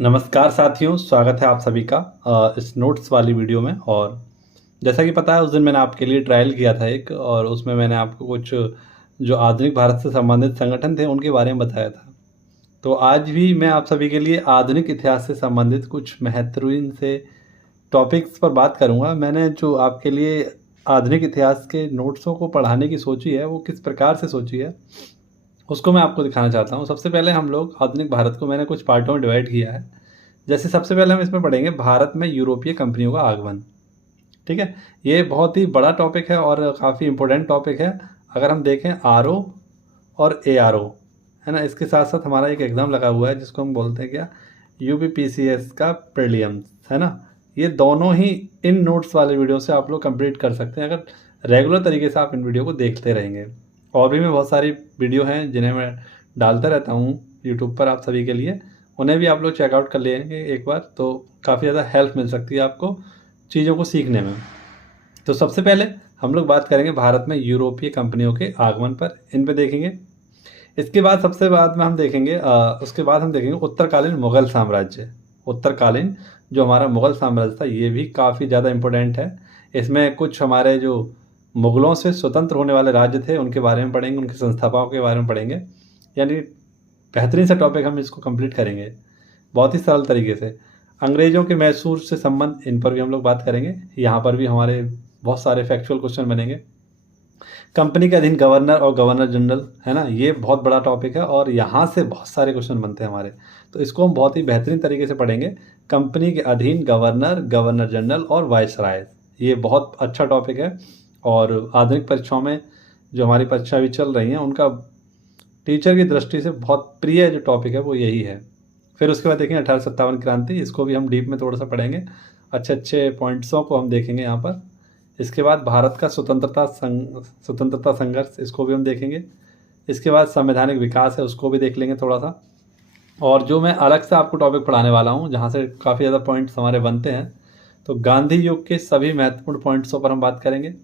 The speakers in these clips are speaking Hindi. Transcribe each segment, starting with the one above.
नमस्कार साथियों, स्वागत है आप सभी का इस नोट्स वाली वीडियो में। और जैसा कि पता है, उस दिन मैंने आपके लिए ट्रायल किया था एक, और उसमें मैंने आपको कुछ जो आधुनिक भारत से संबंधित संगठन थे उनके बारे में बताया था। तो आज भी मैं आप सभी के लिए आधुनिक इतिहास से संबंधित कुछ महत्वपूर्ण से टॉपिक्स पर बात करूँगा। मैंने जो आपके लिए आधुनिक इतिहास के नोट्सों को पढ़ाने की सोची है, वो किस प्रकार से सोची है, उसको मैं आपको दिखाना चाहता हूँ। सबसे पहले हम लोग आधुनिक भारत को मैंने कुछ पार्टों में डिवाइड किया है। जैसे सबसे पहले हम इसमें पढ़ेंगे भारत में यूरोपीय कंपनियों का आगमन। ठीक है, ये बहुत ही बड़ा टॉपिक है और काफ़ी इम्पोर्टेंट टॉपिक है। अगर हम देखें आरओ और एआरओ, है ना, इसके साथ साथ हमारा एक एग्ज़ाम लगा हुआ है जिसको हम बोलते हैं क्या, यूपीपीसीएस का प्रीलिम्स, है ना। ये दोनों ही इन नोट्स वाले वीडियो से आप लोग कंप्लीट कर सकते हैं अगर रेगुलर तरीके से आप इन वीडियो को देखते रहेंगे। और भी मैं बहुत सारी वीडियो हैं जिन्हें मैं डालता रहता हूँ यूट्यूब पर आप सभी के लिए, उन्हें भी आप लोग चेकआउट कर लेंगे एक बार, तो काफ़ी ज़्यादा हेल्प मिल सकती है आपको चीज़ों को सीखने में। तो सबसे पहले हम लोग बात करेंगे भारत में यूरोपीय कंपनियों के आगमन पर, इन पे देखेंगे। इसके बाद सबसे बाद में हम देखेंगे उसके बाद हम देखेंगे उत्तरकालीन मुग़ल साम्राज्य। उत्तरकालीन जो हमारा मुग़ल साम्राज्य था, ये भी काफ़ी ज़्यादा इम्पोर्टेंट है। इसमें कुछ हमारे जो मुग़लों से स्वतंत्र होने वाले राज्य थे उनके बारे में पढ़ेंगे, उनके संस्थापकों के बारे में पढ़ेंगे। यानी बेहतरीन सा टॉपिक हम इसको कंप्लीट करेंगे बहुत ही सरल तरीके से। अंग्रेज़ों के मैसूर से संबंध, इन पर भी हम लोग बात करेंगे। यहाँ पर भी हमारे बहुत सारे फैक्चुअल क्वेश्चन बनेंगे। कंपनी के अधीन गवर्नर और गवर्नर जनरल, है ना, ये बहुत बड़ा टॉपिक है और यहाँ से बहुत सारे क्वेश्चन बनते हैं हमारे, तो इसको हम बहुत ही बेहतरीन तरीके से पढ़ेंगे। कंपनी के अधीन गवर्नर, गवर्नर जनरल और वाइसराय, ये बहुत अच्छा टॉपिक है। और आधुनिक परीक्षाओं में जो हमारी परीक्षा भी चल रही हैं, उनका टीचर की दृष्टि से बहुत प्रिय जो टॉपिक है वो यही है। फिर उसके बाद देखेंगे 1857 क्रांति, इसको भी हम डीप में थोड़ा सा पढ़ेंगे, अच्छे अच्छे पॉइंट्सों को हम देखेंगे यहाँ पर। इसके बाद भारत का स्वतंत्रता संघर्ष, इसको भी हम देखेंगे। इसके बाद संवैधानिक विकास है, उसको भी देख लेंगे थोड़ा सा। और जो मैं अलग से आपको टॉपिक पढ़ाने वाला हूँ, जहाँ से काफ़ी ज़्यादा पॉइंट्स हमारे बनते हैं, तो गांधी युग के सभी महत्वपूर्ण पॉइंट्सों पर हम बात करेंगे।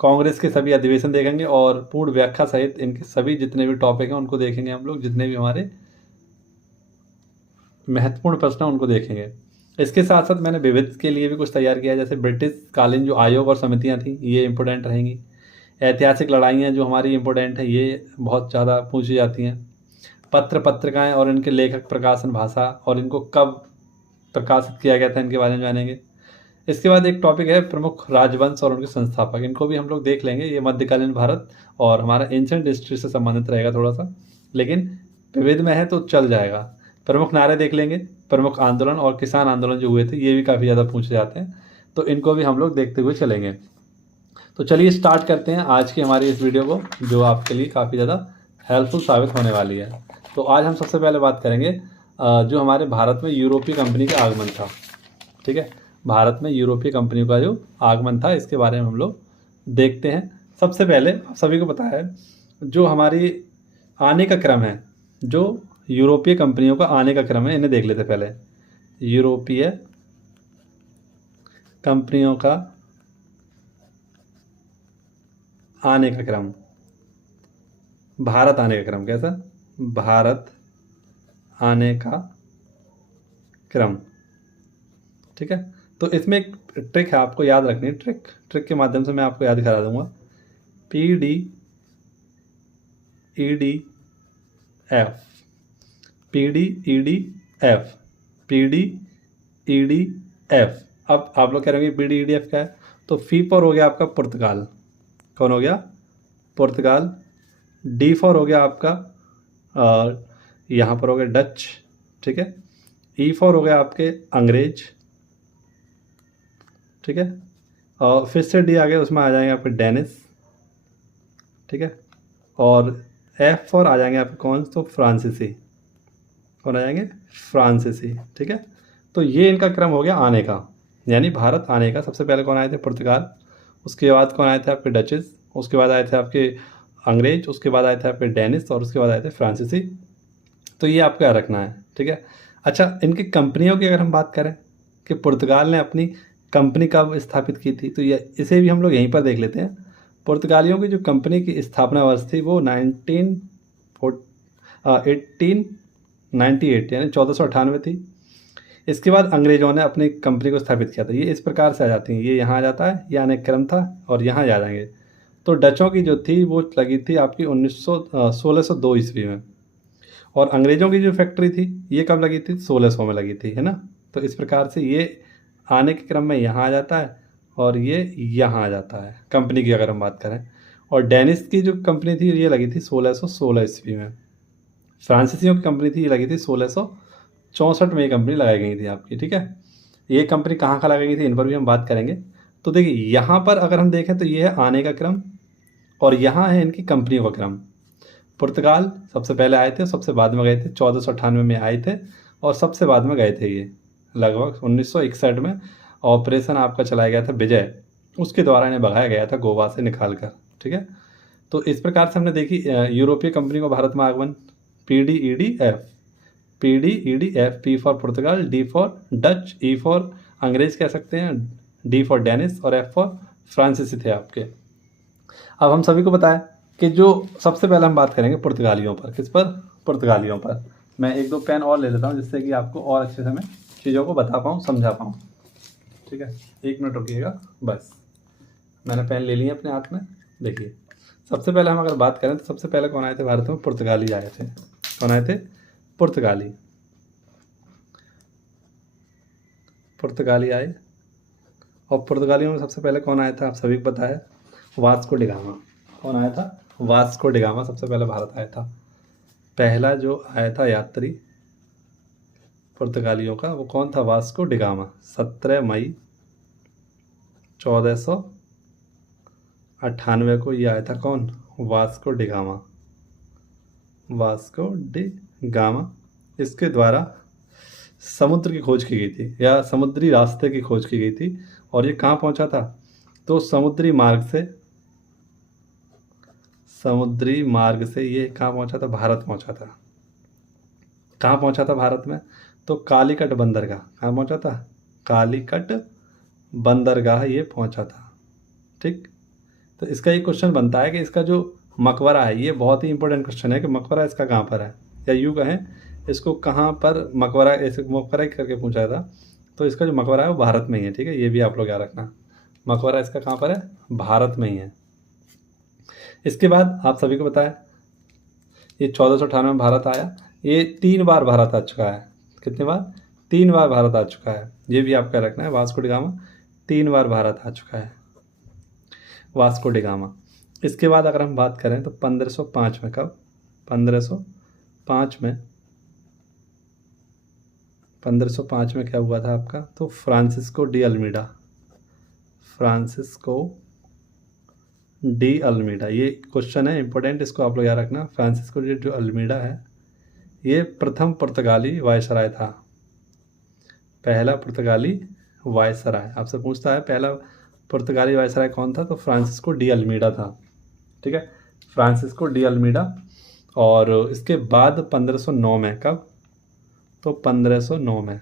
कांग्रेस के सभी अधिवेशन देखेंगे और पूर्ण व्याख्या सहित इनके सभी जितने भी टॉपिक हैं उनको देखेंगे हम लोग, जितने भी हमारे महत्वपूर्ण प्रश्न हैं उनको देखेंगे। इसके साथ साथ मैंने विविध के लिए भी कुछ तैयार किया है, जैसे ब्रिटिश कालीन जो आयोग और समितियां थी, ये इंपॉर्टेंट रहेंगी। ऐतिहासिक लड़ाइयाँ जो हमारी इंपॉर्टेंट है, ये बहुत ज़्यादा पूछी जाती हैं। पत्र पत्रिकाएं और इनके लेखक, प्रकाशन, भाषा और इनको कब प्रकाशित किया गया था, इनके बारे में जानेंगे। इसके बाद एक टॉपिक है प्रमुख राजवंश और उनके संस्थापक, इनको भी हम लोग देख लेंगे। ये मध्यकालीन भारत और हमारा एंशिएंट हिस्ट्री से संबंधित रहेगा थोड़ा सा, लेकिन विविध में है तो चल जाएगा। प्रमुख नारे देख लेंगे, प्रमुख आंदोलन और किसान आंदोलन जो हुए थे, ये भी काफ़ी ज़्यादा पूछे जाते हैं, तो इनको भी हम लोग देखते हुए चलेंगे। तो चलिए स्टार्ट करते हैं आज की हमारी इस वीडियो को, जो आपके लिए काफ़ी ज़्यादा हेल्पफुल साबित होने वाली है। तो आज हम सबसे पहले बात करेंगे जो हमारे भारत में यूरोपीय कंपनी का आगमन था। ठीक है, भारत में यूरोपीय कंपनियों का जो आगमन था, इसके बारे में हम लोग देखते हैं। सबसे पहले आप सभी को पता है, जो हमारी आने का क्रम है, जो यूरोपीय कंपनियों का आने का क्रम है, इन्हें देख लेते पहले। यूरोपीय कंपनियों का आने का क्रम, भारत आने का क्रम, कैसा, भारत आने का क्रम। ठीक है, तो इसमें एक ट्रिक है, आपको याद रखनी है। ट्रिक के माध्यम से मैं आपको याद करा दूंगा। PD ED F, PD ED F, PD ED F। अब आप लोग कह रहे होंगे PD ED F क्या है, तो फी फॉर हो गया आपका पुर्तगाल, कौन हो गया, पुर्तगाल। D फॉर हो गया आपका यहाँ पर हो गया डच। ठीक है, E फॉर हो गया आपके अंग्रेज। ठीक है, और फिर से D आ गया, उसमें आ जाएंगे आपके डेनिस। ठीक है, और F फॉर आ जाएंगे आपके कौन, तो फ्रांसीसी, कौन आ जाएंगे, फ्रांसीसी। ठीक है, तो ये इनका क्रम हो गया आने का, यानी भारत आने का। सबसे पहले कौन आए थे, पुर्तगाल। उसके बाद कौन आए थे आपके डचेस। उसके बाद आए थे आपके अंग्रेज। उसके बाद आए थे आपके डेनिस और उसके बाद आए थे फ्रांसीसी। तो ये आपको याद रखना है। ठीक है, अच्छा, इनकी कंपनियों की अगर हम बात करें कि पुर्तगाल ने अपनी कंपनी कब स्थापित की थी, तो ये इसे भी हम लोग यहीं पर देख लेते हैं। पुर्तगालियों की जो कंपनी की स्थापना वर्ष थी वो 1898 यानी 1498 थी। इसके बाद अंग्रेज़ों ने अपनी कंपनी को स्थापित किया था। ये इस प्रकार से आ जाती हैं, ये यहाँ आ जाता है, ये आने का क्रम था और यहाँ आ जाएंगे। तो डचों की जो थी वो लगी थी आपकी 1602 ईस्वी में, और अंग्रेज़ों की जो फैक्ट्री थी ये कब लगी थी? 1600 में लगी थी, है ना। तो इस प्रकार से ये आने के क्रम में यहाँ आ जाता है और ये यहाँ आ जाता है, कंपनी की अगर हम बात करें। और डेनिस की जो कंपनी थी ये लगी थी 1616 ईस्वी में। फ्रांसीसियों की कंपनी थी ये लगी थी 1664 में, ये कंपनी लगाई गई थी आपकी, ठीक है। ये कंपनी कहाँ कहाँ लगाई गई थी इन पर भी हम बात करेंगे। तो देखिए यहाँ पर अगर हम देखें तो ये है आने का क्रम और यहाँ है इनकी कंपनियों का क्रम। पुर्तगाल सबसे पहले आए थे, सबसे बाद में गए थे, 1498 में आए थे और सबसे बाद में गए थे ये लगभग 1961 में। ऑपरेशन आपका चलाया गया था विजय, उसके द्वारा इन्हें भगाया गया था गोवा से निकाल कर, ठीक है। तो इस प्रकार से हमने देखी यूरोपीय कंपनी को भारत में आगमन। PDEDF, PDEDF, P for Portugal, D for Dutch, E for अंग्रेज कह सकते हैं, D फॉर डेनिस और F फॉर फ्रांसीसी थे आपके। अब हम सभी को बताया कि जो सबसे पहले हम बात करेंगे पुर्तगालियों पर। किस पर? पुर्तगालियों पर। मैं एक दो पेन और ले लेता हूँ जिससे कि आपको और अच्छे से मैं चीज़ों को बता पाऊँ, समझा पाऊँ, ठीक है। 1 मिनट रुकिएगा बस, मैंने पेन ले लिया अपने हाथ में। देखिए सबसे पहले हम अगर बात करें तो सबसे पहले कौन आए थे भारत में? पुर्तगाली आए थे। कौन आए थे? पुर्तगाली। पुर्तगाली आए। और पुर्तगालियों में सबसे पहले कौन आया था? आप सभी को पता है, वास्को डिगामा। कौन आया था? वास्को डिगामा सबसे पहले भारत आया था। पहला जो आया था यात्री पुर्तगालियों का वो कौन था? Vasco da Gama. 17 मई 1498 को ये आया था। कौन? Vasco da Gama. Vasco da Gama. इसके द्वारा समुद्र की खोज की गई थी या समुद्री रास्ते की खोज की गई थी। और ये कहाँ पहुँचा था? तो समुद्री मार्ग से ये कहाँ पहुँचा था? भारत पहुँचा था। कहाँ पहुँचा था भारत में? तो कालीकट बंदरगाह। कहाँ पहुँचा था? कालीकट बंदरगाह ये पहुँचा था, ठीक। तो इसका ये क्वेश्चन बनता है कि इसका जो मकबरा है, ये बहुत ही इंपॉर्टेंट क्वेश्चन है कि मकबरा इसका कहाँ पर है, या यूँ कहें इसको कहाँ पर मकबरा, ऐसे मकबरा करके पूछा था। तो इसका जो मकबरा है वो भारत में ही है, ठीक है। ये भी आप लोग याद रखना, मकबरा इसका कहाँ पर है? भारत में ही है। इसके बाद आप सभी को पता है ये 1498 में भारत आया। ये 3 बार भारत आ चुका है। कितने बार? 3 बार भारत आ चुका है। ये भी आपका रखना है, वास्को डिगामा 3 बार भारत आ चुका है, वास्को डिगामा। इसके बाद अगर हम बात करें तो 1505 में, कब? 1505 में क्या हुआ था आपका? तो फ्रांसिस्को डी अल्मीडा, ये क्वेश्चन है इंपॉर्टेंट, इसको आप लोग याद रखना। फ्रांसिस्को डी जो अल्मीडा है ये प्रथम पुर्तगाली वायसराय था। पहला पुर्तगाली वायसराय आपसे पूछता है पहला पुर्तगाली वायसराय कौन था? तो फ्रांसिस्को डी अल्मीडा था, ठीक है, फ्रांसिस्को डी अल्मीडा। और इसके बाद 1509 में, कब? तो 1509 में,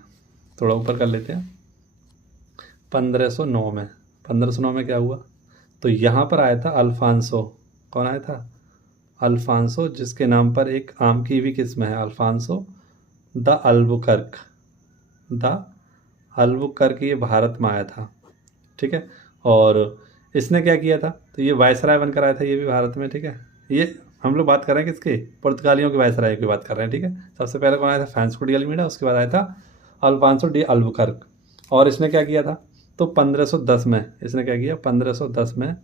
थोड़ा ऊपर कर लेते हैं, 1509 में क्या हुआ? तो यहाँ पर आया था अल्फांसो। कौन आया था? अल्फांसो, जिसके नाम पर एक आम की भी किस्म है, अल्फांसो द अल्बुकर्क, ये भारत में आया था, ठीक है। और इसने क्या किया था? तो ये वायसराय बनकर आया था, ये भी भारत में, ठीक है। ये हम लोग बात कर रहे हैं किसके? पुर्तगालियों के वायसराय की बात कर रहे हैं, ठीक है। सबसे पहले कौन आया था? Francisco de Almeida. उसके बाद आया था अल्फांसो डी अल्बुकर्क। और इसने क्या किया था? तो 1510 में इसने क्या किया? 1510 में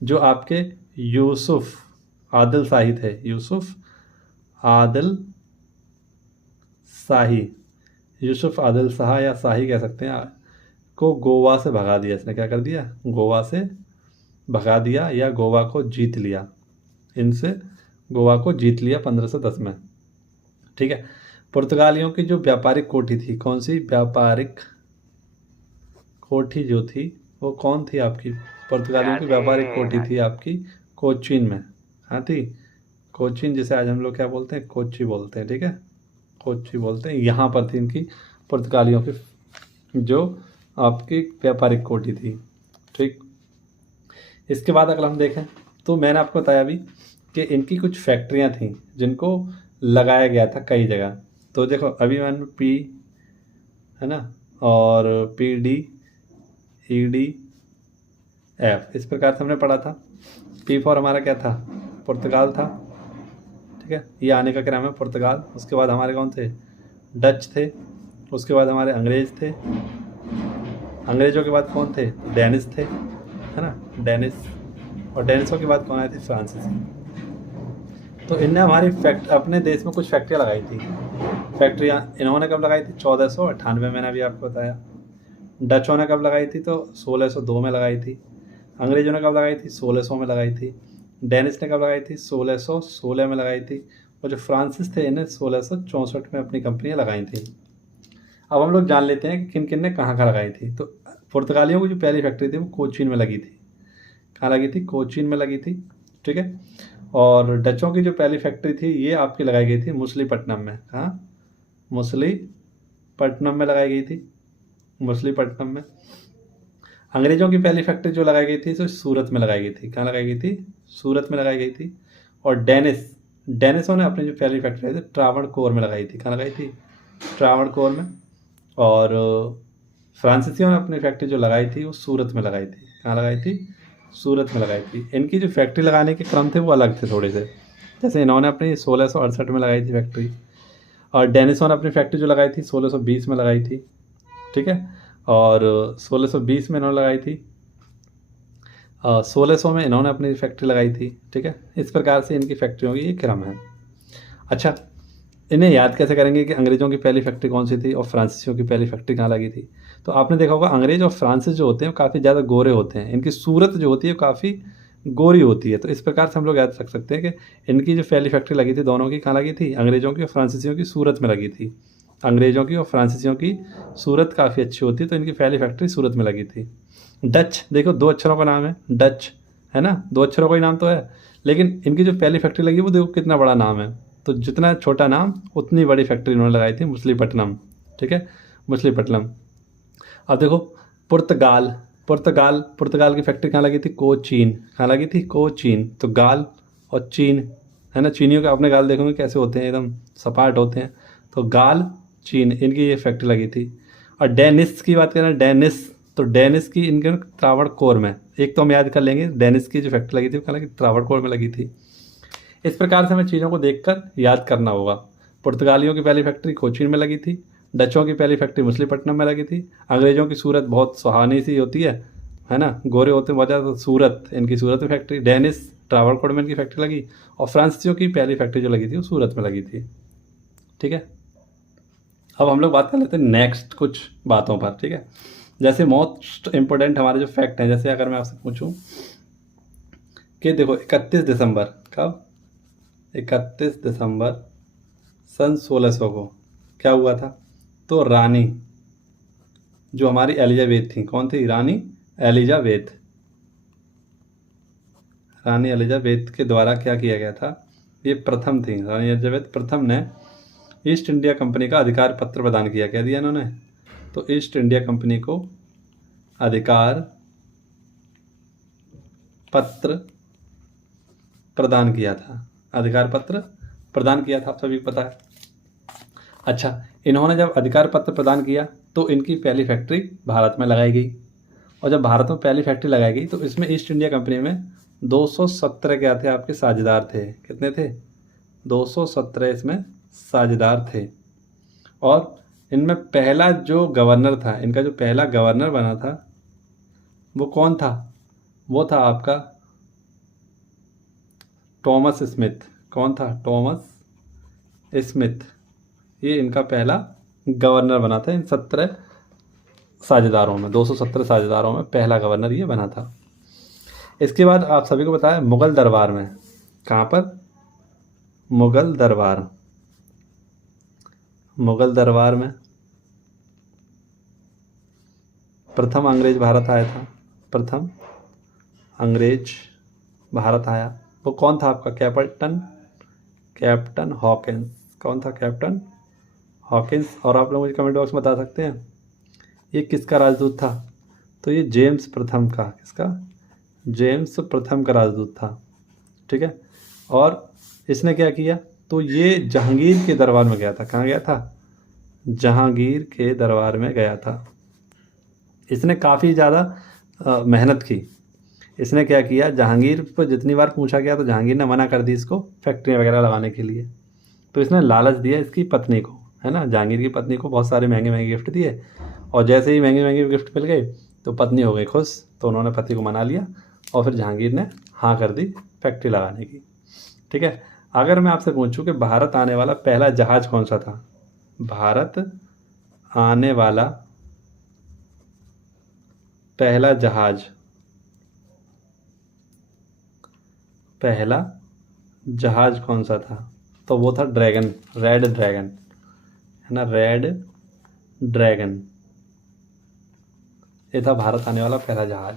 जो आपके यूसुफ आदिल शाही थे, यूसुफ आदिल शाह या शाही कह सकते हैं, को गोवा से भगा दिया। इसने क्या कर दिया? गोवा से भगा दिया या गोवा को जीत लिया। इनसे गोवा को जीत लिया 1510 में, ठीक है। पुर्तगालियों की जो व्यापारिक कोठी थी, कौन सी व्यापारिक कोठी जो थी वो कौन थी आपकी? पुर्तगालियों की व्यापारिक कोठी थी आपकी कोचीन में। हाँ थी कोचीन, जिसे आज हम लोग क्या बोलते हैं? कोची बोलते हैं, ठीक है, कोची बोलते हैं। यहाँ पर थी इनकी पुर्तगालियों की जो आपकी व्यापारिक कोठी थी, ठीक। इसके बाद अगर हम देखें तो मैंने आपको बताया अभी कि इनकी कुछ फैक्ट्रियाँ थीं जिनको लगाया गया था कई जगह। तो देखो अभी मैंने है ना, और PD, ED, F, इस प्रकार से हमने पढ़ा था। P फॉर हमारा क्या था, पुर्तगाल था, ठीक है, ये आने का क्रम है पुर्तगाल। उसके बाद हमारे कौन थे, डच थे। उसके बाद हमारे अंग्रेज थे। अंग्रेजों के बाद कौन थे, डेनिस थे, है ना, डेनिस। और डेनिसों के बाद कौन आए थे, फ्रांसीसी। तो इनने हमारी अपने देश में कुछ फैक्ट्रियाँ लगाई थी। फैक्ट्रियाँ इन्होंने कब लगाई थी, 1498 मैंने अभी आपको बताया। डचों ने कब लगाई थी, तो 1602 में लगाई थी। अंग्रेजों ने कब लगाई थी, 1600 में लगाई थी। डेनिस ने कब लगाई थी, 1616 में लगाई थी। और जो फ्रांसिस थे इन्हें 1664 में अपनी कंपनियाँ लगाई थी। अब हम लोग जान लेते हैं कि किन किन ने कहाँ कहाँ लगाई थी। तो पुर्तगालियों की जो पहली फैक्ट्री थी वो कोचीन में लगी थी। कहाँ लगी थी, कोचीन में लगी थी, ठीक है। और डचों की जो पहली फैक्ट्री थी ये आपकी लगाई गई थी मुसलीपट्टनम में। कहाँ, मुसलीपट्टनम में लगाई गई थी, मुसलीपट्टनम में। अंग्रेजों की पहली फैक्ट्री जो लगाई गई थी तो सूरत में लगाई गई थी। कहाँ लगाई गई थी, सूरत में लगाई गई थी। और डेनिसों ने अपनी जो पहली फैक्ट्री थी ट्रावणकोर में लगाई थी। कहाँ लगाई थी, ट्रावणकोर में। और फ्रांसीसियों ने अपनी फैक्ट्री जो लगाई थी वो सूरत में लगाई थी। कहाँ लगाई थी, सूरत में लगाई थी। इनकी जो फैक्ट्री लगाने के क्रम थे वो अलग थे थोड़े से। जैसे इन्होंने अपनी 1668 में लगाई थी फैक्ट्री, और डेनिसों ने अपनी फैक्ट्री जो लगाई थी 1620 में लगाई थी, ठीक है। और 1620 में इन्होंने लगाई थी, 1600 में इन्होंने अपनी फैक्ट्री लगाई थी, ठीक है। इस प्रकार से इनकी फैक्ट्रियों की ये क्रम है। अच्छा, इन्हें याद कैसे करेंगे कि अंग्रेज़ों की पहली फैक्ट्री कौन सी थी और फ्रांसीसियों की पहली फैक्ट्री कहाँ लगी थी। तो आपने देखा होगा अंग्रेज़ और फ्रांसिस जो होते हैं वो काफ़ी ज़्यादा गोरे होते हैं। इनकी सूरत जो होती है काफ़ी गोरी होती है। तो इस प्रकार से हम लोग याद रख सकते हैं कि इनकी जो पहली फैक्ट्री लगी थी दोनों की कहाँ लगी थी, अंग्रेज़ों की और फ्रांसीसियों की सूरत में लगी थी। अंग्रेज़ों की और फ्रांसीसियों की सूरत काफ़ी अच्छी होती है, तो इनकी पहली फैक्ट्री सूरत में लगी थी। डच, देखो 2 अक्षरों का नाम है डच, है ना, 2 अक्षरों का ही नाम तो है, लेकिन इनकी जो पहली फैक्ट्री लगी वो देखो कितना बड़ा नाम है। तो जितना छोटा नाम उतनी बड़ी फैक्ट्री इन्होंने लगाई थी, मछलीपट्टनम, ठीक है, मछलीपट्टनम। अब देखो पुर्तगाल, पुर्तगाल की फैक्ट्री कहाँ लगी थी, कोचीन। कहाँ लगी थी, कोचीन। तो गाल और चीन, है ना, चीनियों के अपने गाल देखोगे कैसे होते हैं, एकदम सपाट होते हैं। तो गाल, चीन, इनकी ये फैक्ट्री लगी थी। और डेनिस की बात करें, डेनिस, तो डेनिस की इनके त्रावणकोर में, एक तो हम याद कर लेंगे, डेनिस की जो फैक्ट्री लगी थी वो कहाँ लगी, त्रावणकोर में लगी थी। इस प्रकार से हमें चीज़ों को देखकर याद करना होगा। पुर्तगालियों की पहली फैक्ट्री कोचीन में लगी थी, डचों की पहली फैक्ट्री मछलीपट्टनम में लगी थी। अंग्रेज़ों की सूरत बहुत सुहानी सी होती है ना, गोरे होते हैं वजह, तो सूरत, इनकी सूरत में फैक्ट्री, डेनिस ट्रावणकोर में इनकी फैक्ट्री लगी। और फ्रांसीसियों की पहली फैक्ट्री जो लगी थी वो सूरत में लगी थी, ठीक है। अब हम लोग बात कर लेते हैं नेक्स्ट कुछ बातों पर, ठीक है। जैसे मोस्ट इम्पोर्टेंट हमारे जो फैक्ट हैं, जैसे अगर मैं आपसे पूछूं कि देखो 31 दिसंबर, कब, 31 दिसंबर सन 1600 को क्या हुआ था, तो रानी जो हमारी एलिजाबेथ थी, कौन थी, रानी एलिजाबेथ, रानी एलिजाबेथ के द्वारा क्या किया गया था, ये प्रथम थी, रानी एलिजाबेथ प्रथम ने ईस्ट इंडिया कंपनी का अधिकार पत्र प्रदान किया। क्या दिया इन्होंने, तो ईस्ट इंडिया कंपनी को अधिकार पत्र प्रदान किया था, अधिकार पत्र प्रदान किया था, आप सभी को पता है। अच्छा, इन्होंने जब अधिकार पत्र प्रदान किया तो इनकी पहली फैक्ट्री भारत में लगाई गई। और जब भारत में पहली फैक्ट्री लगाई गई तो इसमें ईस्ट इंडिया कंपनी में 217 क्या थे, आपके साझेदार थे। कितने थे, 217 इसमें साझेदार थे। और इनमें पहला जो गवर्नर था, इनका जो पहला गवर्नर बना था वो कौन था, वो था आपका टॉमस स्मिथ। कौन था, टॉमस स्मिथ। ये इनका पहला गवर्नर बना था। इन 17 साझेदारों में, 217 साझेदारों में पहला गवर्नर ये बना था। इसके बाद आप सभी को बताया मुग़ल दरबार में, कहाँ पर, मुग़ल दरबार, मुग़ल दरबार में प्रथम अंग्रेज भारत आया था, प्रथम अंग्रेज भारत आया। वो कौन था आपका, कैप्टन हॉकिंस। कौन था, कैप्टन हॉकिंस। और आप लोग मुझे कमेंट बॉक्स में बता सकते हैं ये किसका राजदूत था, तो ये जेम्स प्रथम का, किसका, जेम्स प्रथम का राजदूत था, ठीक है। और इसने क्या किया, तो ये जहांगीर के दरबार में गया था। कहाँ गया था, जहांगीर के दरबार में गया था। इसने काफ़ी ज़्यादा मेहनत की। इसने क्या किया, जहांगीर पर जितनी बार पूछा गया तो जहांगीर ने मना कर दी इसको फैक्ट्री वगैरह लगाने के लिए। तो इसने लालच दिया इसकी पत्नी को, है ना, जहांगीर की पत्नी को बहुत सारे महंगे महंगे गिफ्ट दिए, और जैसे ही महंगे महंगे गिफ्ट मिल गए तो पत्नी हो गई खुश, तो उन्होंने पति को मना लिया और फिर जहांगीर ने हाँ कर दी फैक्ट्री लगाने की। ठीक है, अगर मैं आपसे पूछूं कि भारत आने वाला पहला जहाज कौन सा था, भारत आने वाला पहला जहाज कौन सा था, तो वो था ड्रैगन, रेड ड्रैगन, है ना, रेड ड्रैगन। ये था भारत आने वाला पहला जहाज।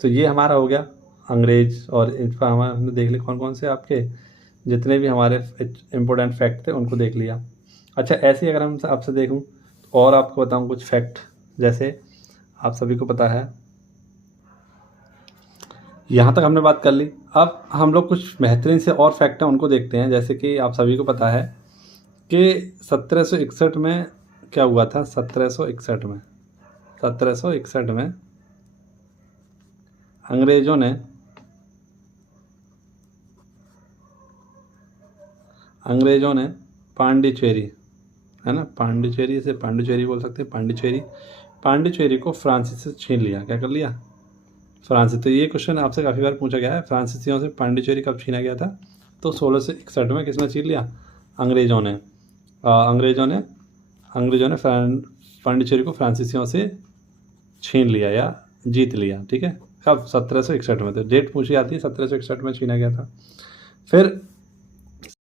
तो ये हमारा हो गया अंग्रेज, और इन पर हमने देख लिया कौन कौन से आपके जितने भी हमारे इम्पोर्टेंट फैक्ट थे उनको देख लिया। अच्छा, ऐसे ही अगर हम आपसे देखूं तो और आपको बताऊं कुछ फैक्ट, जैसे आप सभी को पता है, यहाँ तक हमने बात कर ली। अब हम लोग कुछ बेहतरीन से और फैक्ट हैं उनको देखते हैं। जैसे कि आप सभी को पता है कि 1761 में क्या हुआ था, 1761 में अंग्रेजों ने पांडिचेरी, है ना, पांडिचेरी से पांडिचेरी बोल सकते हैं, पांडिचेरी को फ्रांसीसी से छीन लिया। क्या कर लिया, फ्रांसीसी। तो ये क्वेश्चन आपसे काफ़ी बार पूछा गया है, फ्रांसीसियों से पांडिचेरी कब छीना गया था, तो 1661 में किसने छीन लिया, अंग्रेजों ने पांडिचेरी को फ्रांसीसियों से छीन लिया या जीत लिया। ठीक है, कब, 1761 में। तो डेट पूछी जाती है, 1761 में छीना गया था। फिर